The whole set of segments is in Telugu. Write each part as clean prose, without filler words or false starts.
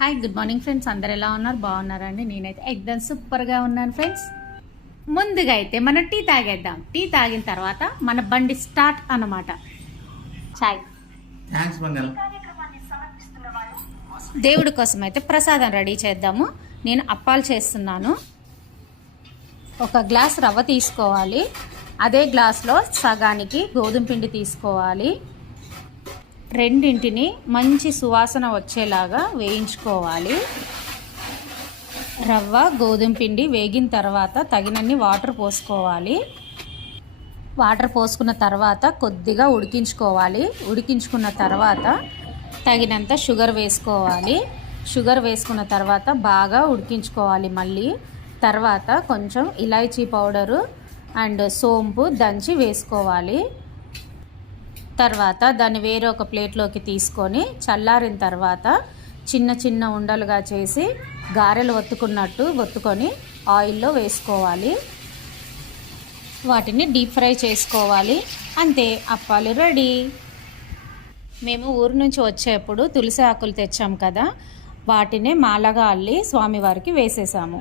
హాయ్ గుడ్ మార్నింగ్ ఫ్రెండ్స్, అందరు ఎలా ఉన్నారు? బాగున్నారండి? నేనైతే ఎక్దమ్ సూపర్గా ఉన్నాను ఫ్రెండ్స్. ముందుగా అయితే మనం టీ తాగేద్దాం. టీ తాగిన తర్వాత మన బండి స్టార్ట్ అన్నమాట. చాయ్. దేవుడి కోసం అయితే ప్రసాదం రెడీ చేద్దాము. నేను అప్పాలు చేస్తున్నాను. ఒక గ్లాస్ రవ్వ తీసుకోవాలి. అదే గ్లాస్లో సగానికి గోధుమ పిండి తీసుకోవాలి. రెండింటిని మంచి సువాసన వచ్చేలాగా వేయించుకోవాలి. రవ్వ గోధుమ పిండి వేగిన తర్వాత తగినన్ని వాటర్ పోసుకోవాలి. వాటర్ పోసుకున్న తర్వాత కొద్దిగా ఉడికించుకోవాలి. ఉడికించుకున్న తర్వాత తగినంత షుగర్ వేసుకోవాలి. షుగర్ వేసుకున్న తర్వాత బాగా ఉడికించుకోవాలి. మళ్ళీ తర్వాత కొంచెం ఇలాచీ పౌడరు అండ్ సోంపు దంచి వేసుకోవాలి. తర్వాత దాన్ని వేరే ఒక ప్లేట్లోకి తీసుకొని చల్లారిన తర్వాత చిన్న చిన్న ఉండలుగా చేసి గారెలు ఒత్తుకున్నట్టు ఒత్తుకొని ఆయిల్లో వేసుకోవాలి. వాటిని డీప్ ఫ్రై చేసుకోవాలి. అంతే, అప్పాలు రెడీ. మేము ఊరు నుంచి వచ్చేప్పుడు తులసి ఆకులు తెచ్చాం కదా, వాటిని మాలగా అల్లి స్వామివారికి వేసేసాము.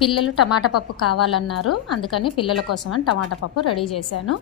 పిల్లలు టమాటా పప్పు కావాలన్నారు, అందుకని పిల్లల కోసమని టమాటా పప్పు రెడీ చేశాను.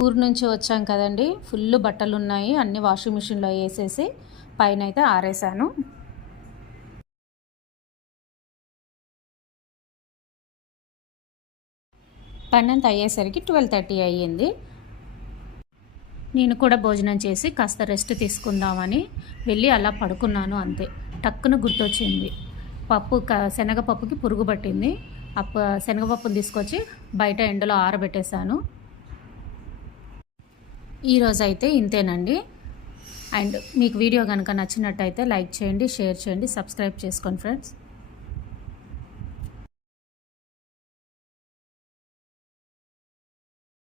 ఊరు నుంచి వచ్చాం కదండి, ఫుల్ బట్టలు ఉన్నాయి. అన్ని వాషింగ్ మిషన్లో వేసేసి పైన అయితే ఆరేసాను. పనంత అయ్యేసరికి 12:30 అయ్యింది. నేను కూడా భోజనం చేసి కాస్త రెస్ట్ తీసుకుందామని వెళ్ళి అలా పడుకున్నాను. అంతే, టక్కున గుర్తొచ్చింది. శనగపప్పుకి పురుగు పట్టింది. శనగపప్పుని తీసుకొచ్చి బయట ఎండలో ఆరబెట్టేశాను. ఈరోజు అయితే ఇంతేనండి. అండ్ మీకు వీడియో కనుక నచ్చినట్టయితే లైక్ చేయండి, షేర్ చేయండి, సబ్స్క్రైబ్ చేసుకోండి ఫ్రెండ్స్.